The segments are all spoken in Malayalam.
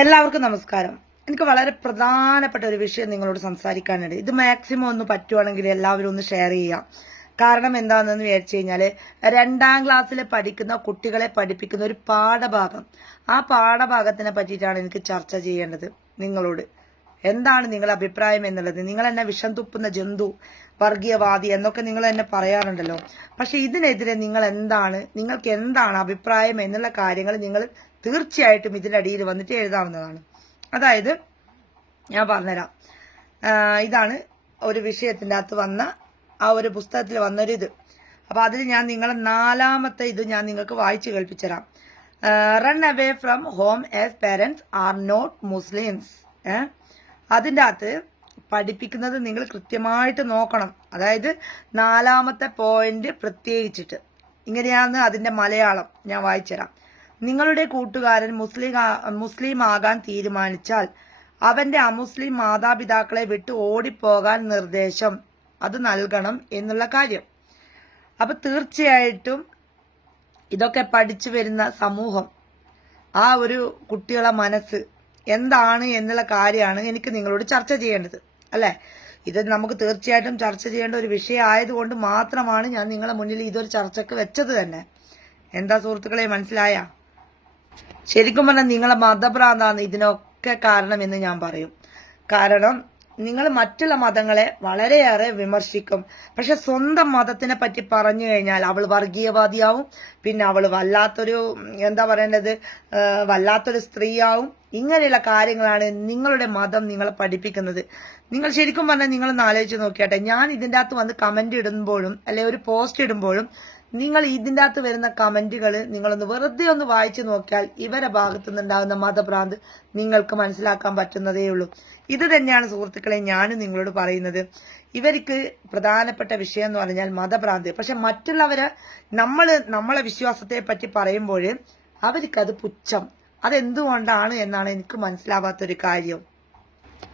എല്ലാവർക്കും നമസ്കാരം. എനിക്ക് വളരെ പ്രധാനപ്പെട്ട ഒരു വിഷയം നിങ്ങളോട് സംസാരിക്കാനുണ്ട്. ഇത് മാക്സിമം ഒന്ന് പറ്റുവാണെങ്കിൽ എല്ലാവരും ഒന്ന് ഷെയർ ചെയ്യാം കാരണം എന്താണെന്ന് വിചാരിച്ചു കഴിഞ്ഞാൽ രണ്ടാം ക്ലാസ്സിൽ പഠിക്കുന്ന കുട്ടികളെ പഠിപ്പിക്കുന്ന ഒരു പാഠഭാഗം. ആ പാഠഭാഗത്തിനെ പറ്റിയിട്ടാണ് എനിക്ക് ചർച്ച ചെയ്യേണ്ടത് നിങ്ങളോട്. എന്താണ് നിങ്ങളുടെ അഭിപ്രായം എന്നുള്ളത്? നിങ്ങൾ എന്നെ വിഷം തുപ്പുന്ന ജന്തു വർഗീയവാദി എന്നൊക്കെ നിങ്ങൾ എന്നെ പറയാറുണ്ടല്ലോ. പക്ഷെ ഇതിനെതിരെ നിങ്ങൾ എന്താണ് നിങ്ങൾക്ക് എന്താണ് അഭിപ്രായം എന്നുള്ള കാര്യങ്ങൾ നിങ്ങൾ തീർച്ചയായിട്ടും ഇതിന്റെ അടിയിൽ വന്നിട്ട് എഴുതാവുന്നതാണ്. അതായത് ഞാൻ പറഞ്ഞുതരാം. ഇതാണ് ഒരു വിഷയത്തിന്റെ അകത്ത് വന്ന ആ ഒരു പുസ്തകത്തിൽ വന്നൊരു ഇത് അപ്പൊ അതിൽ ഞാൻ നിങ്ങളെ നാലാമത്തെ ഇത് ഞാൻ നിങ്ങൾക്ക് വായിച്ചു കേൾപ്പിച്ചുതരാം. Run away from home as parents are not Muslims അതിന്റെ അകത്ത് പഠിപ്പിക്കുന്നത് നിങ്ങൾ കൃത്യമായിട്ട് നോക്കണം. അതായത് നാലാമത്തെ പോയിന്റ് പ്രത്യേകിച്ചിട്ട്. ഇങ്ങനെയാണ് അതിന്റെ മലയാളം ഞാൻ വായിച്ചു വായിച്ചുതരാം. നിങ്ങളുടെ കൂട്ടുകാരൻ മുസ്ലിം മുസ്ലിം ആകാൻ തീരുമാനിച്ചാൽ അവന്റെ അമുസ്ലിം മാതാപിതാക്കളെ വിട്ട് ഓടിപ്പോകാൻ നിർദ്ദേശം അത് നൽകണം എന്നുള്ള കാര്യം. അപ്പൊ തീർച്ചയായിട്ടും ഇതൊക്കെ പഠിച്ചു വരുന്ന സമൂഹം ആ ഒരു കുട്ടികളെ മനസ്സ് എന്താണ് എന്നുള്ള കാര്യമാണ് എനിക്ക് നിങ്ങളോട് ചർച്ച ചെയ്യേണ്ടത് അല്ലേ? ഇത് നമുക്ക് തീർച്ചയായിട്ടും ചർച്ച ചെയ്യേണ്ട ഒരു വിഷയം ആയതുകൊണ്ട് മാത്രമാണ് ഞാൻ നിങ്ങളെ മുന്നിൽ ഇതൊരു ചർച്ചക്ക് വെച്ചത് തന്നെ. എന്താ സുഹൃത്തുക്കളെ മനസ്സിലായ? ശരിക്കും പറഞ്ഞാൽ നിങ്ങളെ മതഭ്രാന്താണ് ഇതിനൊക്കെ കാരണമെന്ന് ഞാൻ പറയും. കാരണം നിങ്ങൾ മറ്റുള്ള മതങ്ങളെ വളരെയേറെ വിമർശിക്കും. പക്ഷെ സ്വന്തം മതത്തിനെ പറ്റി പറഞ്ഞു കഴിഞ്ഞാൽ അവൾ വർഗീയവാദിയാവും. പിന്നെ അവൾ വല്ലാത്തൊരു എന്താ പറയേണ്ടത് വല്ലാത്തൊരു സ്ത്രീയാവും. ഇങ്ങനെയുള്ള കാര്യങ്ങളാണ് നിങ്ങളുടെ മതം നിങ്ങളെ പഠിപ്പിക്കുന്നത്. നിങ്ങൾ ശരിക്കും പറഞ്ഞാൽ നിങ്ങളൊന്ന് ആലോചിച്ച് നോക്കിയാട്ടെ. ഞാൻ ഇതിന്റെ അകത്ത് വന്ന് കമന്റ് ഇടുമ്പോഴും അല്ലെ ഒരു പോസ്റ്റ് ഇടുമ്പോഴും നിങ്ങൾ ഇതിന്റെ അകത്ത് വരുന്ന കമന്റുകൾ നിങ്ങളൊന്ന് വെറുതെ ഒന്ന് വായിച്ചു നോക്കിയാൽ ഇവരെ ഭാഗത്തു നിന്നുണ്ടാകുന്ന മതഭ്രാന്ത് നിങ്ങൾക്ക് മനസ്സിലാക്കാൻ പറ്റുന്നതേ ഉള്ളൂ. ഇത് തന്നെയാണ് സുഹൃത്തുക്കളെ ഞാനും നിങ്ങളോട് പറയുന്നത്. ഇവർക്ക് പ്രധാനപ്പെട്ട വിഷയം എന്ന് പറഞ്ഞാൽ മതഭ്രാന്ത്. പക്ഷെ മറ്റുള്ളവരെ നമ്മൾ നമ്മളെ വിശ്വാസത്തെ പറ്റി പറയുമ്പോൾ അവർക്കത് പുച്ഛം. അതെന്തുകൊണ്ടാണ് എന്നാണ് എനിക്ക് മനസ്സിലാവാത്തൊരു കാര്യം.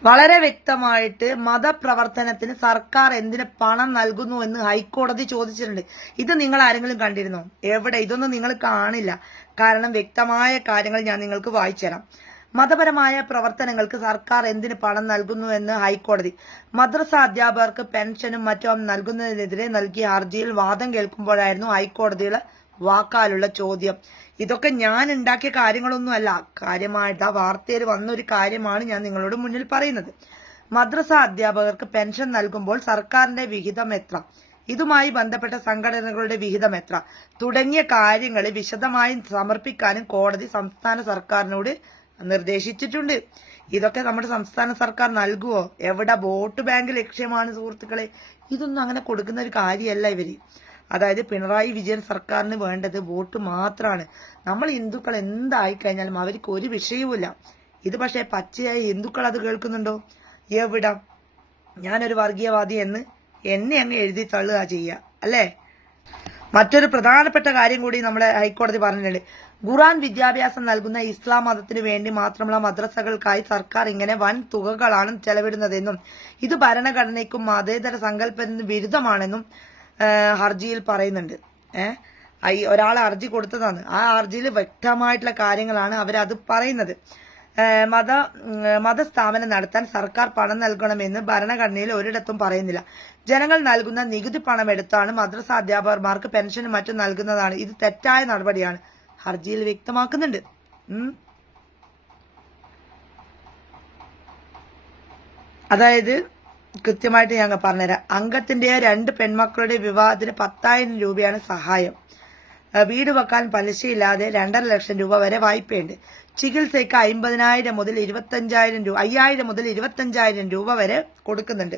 വളരെ വ്യക്തമായിട്ട് മതപ്രവർത്തനത്തിന് സർക്കാർ എന്തിന് പണം നൽകുന്നു എന്ന് ഹൈക്കോടതി ചോദിച്ചിട്ടുണ്ട്. ഇത് നിങ്ങൾ ആരെങ്കിലും കണ്ടിരുന്നോ? എവിടെ? ഇതൊന്നും നിങ്ങൾ കാണില്ല. കാരണം വ്യക്തമായ കാര്യങ്ങൾ ഞാൻ നിങ്ങൾക്ക് വായിച്ചു മതപരമായ പ്രവർത്തനങ്ങൾക്ക് സർക്കാർ എന്തിന് പണം നൽകുന്നു എന്ന് ഹൈക്കോടതി. മദ്രസ അധ്യാപകർക്ക് പെൻഷനും മറ്റും നൽകുന്നതിനെതിരെ നൽകിയ ഹർജിയിൽ വാദം കേൾക്കുമ്പോഴായിരുന്നു ഹൈക്കോടതിയുടെ വാക്കാലുള്ള ചോദ്യം. ഇതൊക്കെ ഞാൻ ഉണ്ടാക്കിയ കാര്യങ്ങളൊന്നുമല്ല. കാര്യമായിട്ട് ആ വാർത്തയിൽ വന്ന ഒരു കാര്യമാണ് ഞാൻ നിങ്ങളോട് മുന്നിൽ പറയുന്നത്. മദ്രസ അധ്യാപകർക്ക് പെൻഷൻ നൽകുമ്പോൾ സർക്കാരിന്റെ വിഹിതം എത്ര? ഇതുമായി ബന്ധപ്പെട്ട സംഘടനകളുടെ വിഹിതം എത്ര? തുടങ്ങിയ കാര്യങ്ങൾ വിശദമായി സമർപ്പിക്കാനും കോടതി സംസ്ഥാന സർക്കാരിനോട് നിർദ്ദേശിച്ചിട്ടുണ്ട്. ഇതൊക്കെ നമ്മുടെ സംസ്ഥാന സർക്കാർ നൽകുവോ? എവിടെ വോട്ട് ബാങ്ക് ലക്ഷ്യമാണ് സുഹൃത്തുക്കളെ? ഇതൊന്നും അങ്ങനെ കൊടുക്കുന്ന ഒരു കാര്യമല്ല ഇവർ. അതായത് പിണറായി വിജയൻ സർക്കാരിന് വേണ്ടത് വോട്ട് മാത്രമാണ് നമ്മൾ ഹിന്ദുക്കൾ എന്തായി കഴിഞ്ഞാലും അവർക്ക് ഒരു വിഷയവുമില്ല. ഇത് പക്ഷേ പച്ചയായി ഹിന്ദുക്കൾ അത് കേൾക്കുന്നുണ്ടോ? എവിട? ഞാനൊരു വർഗീയവാദി എന്ന് എന്നെ അങ്ങ് എഴുതി തള്ളുക ചെയ്യുക അല്ലേ? മറ്റൊരു പ്രധാനപ്പെട്ട കാര്യം കൂടി നമ്മുടെ ഹൈക്കോടതി പറഞ്ഞിട്ടുണ്ട്. ഖുറാൻ വിദ്യാഭ്യാസം നൽകുന്ന ഇസ്ലാം മതത്തിന് വേണ്ടി മാത്രമുള്ള മദ്രസകൾക്കായി സർക്കാർ ഇങ്ങനെ വൻ തുകകളാണ് ചെലവിടുന്നതെന്നും ഇത് ഭരണഘടനയ്ക്കും മതേതര സങ്കല്പത്തിന് വിരുദ്ധമാണെന്നും ഹർജിയിൽ പറയുന്നുണ്ട്. ഏഹ് ഒരാൾ ഹർജി കൊടുത്തതാണ്. ആ ഹർജിയിൽ വ്യക്തമായിട്ടുള്ള കാര്യങ്ങളാണ് അവരത് പറയുന്നത്. മത മതസ്ഥാപനം നടത്താൻ സർക്കാർ പണം നൽകണമെന്ന് ഭരണഘടനയിൽ ഒരിടത്തും പറയുന്നില്ല. ജനങ്ങൾ നൽകുന്ന നികുതി പണം എടുത്താണ് മദ്രസ അധ്യാപകർമാർക്ക് പെൻഷനും മറ്റും നൽകുന്നതാണ്. ഇത് തെറ്റായ നടപടിയാണ്. ഹർജിയിൽ വ്യക്തമാക്കുന്നുണ്ട്. അതായത് കൃത്യമായിട്ട് ഞങ്ങൾ പറഞ്ഞുതരാം. അംഗത്തിന്റെയോ രണ്ട് പെൺമക്കളുടെ വിവാഹത്തിന് പത്തായിരം രൂപയാണ് സഹായം. വീട് വെക്കാൻ പലിശയില്ലാതെ രണ്ടര ലക്ഷം രൂപ വരെ വായ്പയുണ്ട്. ചികിത്സയ്ക്ക് അമ്പതിനായിരം മുതൽ ഇരുപത്തഞ്ചായിരം രൂപ അയ്യായിരം മുതൽ ഇരുപത്തഞ്ചായിരം രൂപ വരെ കൊടുക്കുന്നുണ്ട്.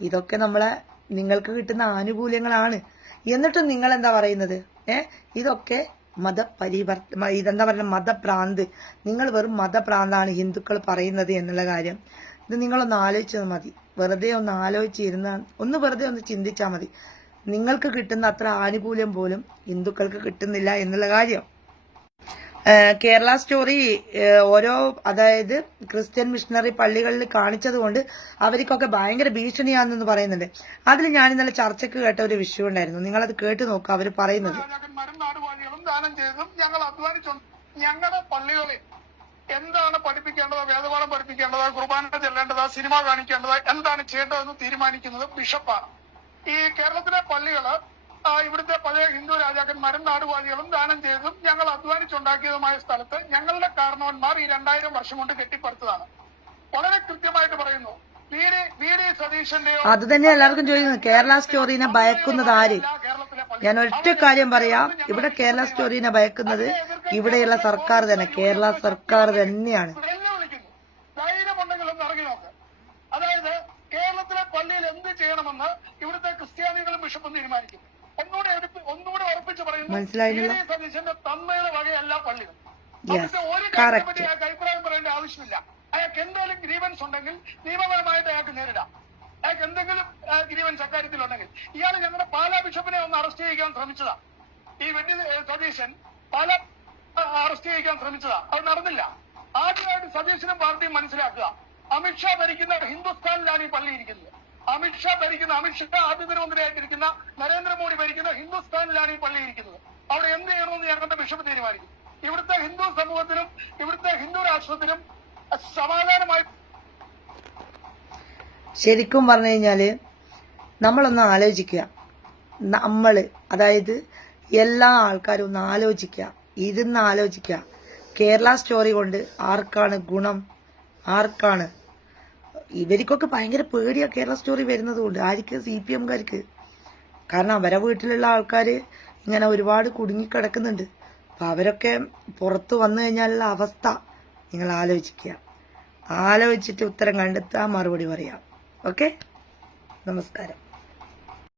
ഇതൊക്കെ നമ്മളെ നിങ്ങൾക്ക് കിട്ടുന്ന ആനുകൂല്യങ്ങളാണ്. എന്നിട്ടും നിങ്ങൾ എന്താ പറയുന്നത്? ഏ ഇതൊക്കെ മതപരിവർത്ത ഇതെന്താ പറയുക മതഭ്രാന്ത്. നിങ്ങൾ വെറും മതഭ്രാന്താണ് ഹിന്ദുക്കൾ പറയുന്നത് എന്നുള്ള കാര്യം. ഇത് നിങ്ങളൊന്ന് ആലോചിച്ചത് മതി. വെറുതെ ഒന്ന് ആലോചിച്ചിരുന്ന ഒന്ന് വെറുതെ ഒന്ന് ചിന്തിച്ചാൽ മതി. നിങ്ങൾക്ക് കിട്ടുന്ന അത്ര ആനുകൂല്യം പോലും ഹിന്ദുക്കൾക്ക് കിട്ടുന്നില്ല എന്നുള്ള കാര്യം. കേരള സ്റ്റോറി ഓരോ അതായത് ക്രിസ്ത്യൻ മിഷണറി പള്ളികളിൽ കാണിച്ചത് കൊണ്ട് അവർക്കൊക്കെ ഭയങ്കര ഭീഷണിയാണെന്ന് പറയുന്നുണ്ട്. അതിൽ ഞാൻ ഇന്നലെ ചർച്ചയ്ക്ക് കേട്ട ഒരു വിഷയം ഉണ്ടായിരുന്നു. നിങ്ങളത് കേട്ട് നോക്കുക അവർ പറയുന്നത്. ഞങ്ങളുടെ പള്ളികളിൽ എന്താണ് പഠിപ്പിക്കേണ്ടത്? വേദപാഠം പഠിപ്പിക്കേണ്ടത്? കുർബാന ചെല്ലേണ്ടത്? സിനിമ കാണിക്കേണ്ടത്? എന്താണ് ചെയ്യേണ്ടതെന്ന് തീരുമാനിക്കുന്നത് ബിഷപ്പാണ്. ഈ കേരളത്തിലെ പള്ളികൾ ഇവിടുത്തെ പഴയ ഹിന്ദു രാജാക്കന്മാരും നാടുവാഴികളും ദാനം ചെയ്തതും ഞങ്ങൾ അധ്വാനിച്ചുണ്ടാക്കിയതുമായ സ്ഥലത്ത് ഞങ്ങളുടെ കാരണവന്മാർ ഈ രണ്ടായിരം വർഷം കൊണ്ട് കെട്ടിപ്പടുത്തതാണ്. വളരെ കൃത്യമായിട്ട് പറയുന്നു. അത് തന്നെ എല്ലാവർക്കും ചോദിക്കുന്നത്. കേരള സ്റ്റോറീനെ ഭയക്കുന്നത് ആര്? ഞാൻ ഒറ്റ കാര്യം പറയാം. ഇവിടെ കേരള സ്റ്റോറീനെ ഭയക്കുന്നത് ഇവിടെയുള്ള സർക്കാർ തന്നെ കേരള സർക്കാർ തന്നെയാണ്. അതായത് കേരളത്തിലെ പള്ളിയിൽ എന്ത് ചെയ്യണമെന്ന് ഇവിടുത്തെ ക്രിസ്ത്യാനികളും ബിഷപ്പും തീരുമാനിക്കും. ഒന്നുകൂടെ എടുത്ത് ഒന്നുകൂടെ ഉറപ്പിച്ച് പറയുന്നു മനസ്സിലായില്ല? സതീശന്റെ തമ്മയുടെ വകയല്ല പള്ളികൾ. Yes, നമുക്ക് ഒരു correct. കാര്യത്തെപ്പറ്റി അയാൾക്ക് അഭിപ്രായം പറയേണ്ട ആവശ്യമില്ല. അയാൾക്ക് എന്തെങ്കിലും ഗ്രീവൻസ് ഉണ്ടെങ്കിൽ നിയമപരമായിട്ട് അയാൾക്ക് നേരിടാം. അയാൾക്ക് എന്തെങ്കിലും ഗ്രീവൻസ് ഇയാൾ ഞങ്ങളുടെ പാലാ ബിഷപ്പിനെ ഒന്ന് അറസ്റ്റ് ചെയ്യാൻ ശ്രമിച്ചതാ. ഈ വെട്ടി സതീശൻ പല അറസ്റ്റ് ചെയ്യിക്കാൻ ശ്രമിച്ചതാ. അത് നടന്നില്ല. ആദ്യമായിട്ട് സതീശനും പാർട്ടിയും മനസ്സിലാക്കുക. അമിത്ഷാ ഭരിക്കുന്ന ഹിന്ദുസ്ഥാനിലാണ് ഈ പള്ളി ഇരിക്കുന്നത്. അമിത്ഷാ ഭരിക്കുന്ന അമിത്ഷാ ആഭ്യന്തരമന്ത്രിയായിട്ടിരിക്കുന്ന നരേന്ദ്രമോദി ഭരിക്കുന്ന ഹിന്ദുസ്ഥാനിലാണ് ഈ പള്ളി ഇരിക്കുന്നത്. അവിടെ എന്ത് ചെയ്യണമെന്ന് ഞങ്ങളുടെ ബിഷപ്പ് തീരുമാനിക്കും. ഇവിടുത്തെ ഹിന്ദു സമൂഹത്തിനും ഇവിടുത്തെ ഹിന്ദു രാഷ്ട്രത്തിനും സമാധാനമായി ശരിക്കും പറഞ്ഞു കഴിഞ്ഞാൽ നമ്മളൊന്ന് ആലോചിക്കുക. നമ്മൾ അതായത് എല്ലാ ആൾക്കാരും ഒന്ന് ആലോചിക്കുക. ഇരുന്ന് ആലോചിക്കുക. കേരള സ്റ്റോറി കൊണ്ട് ആർക്കാണ് ഗുണം? ആർക്കാണ്? ഇവർക്കൊക്കെ ഭയങ്കര പേടിയാണ് കേരള സ്റ്റോറി വരുന്നത് കൊണ്ട്. ആർക്ക് സി പി എംകാർക്ക് കാരണം അവരെ വീട്ടിലുള്ള ആൾക്കാർ ഇങ്ങനെ ഒരുപാട് കുടുങ്ങിക്കിടക്കുന്നുണ്ട്. അപ്പം അവരൊക്കെ പുറത്ത് വന്നു കഴിഞ്ഞാലുള്ള അവസ്ഥ നിങ്ങൾ ആലോചിക്കുക. ആലോചിച്ചിട്ട് ഉത്തരം കണ്ടെത്താൻ മറുപടി പറയാം. ഓക്കെ? നമസ്കാരം.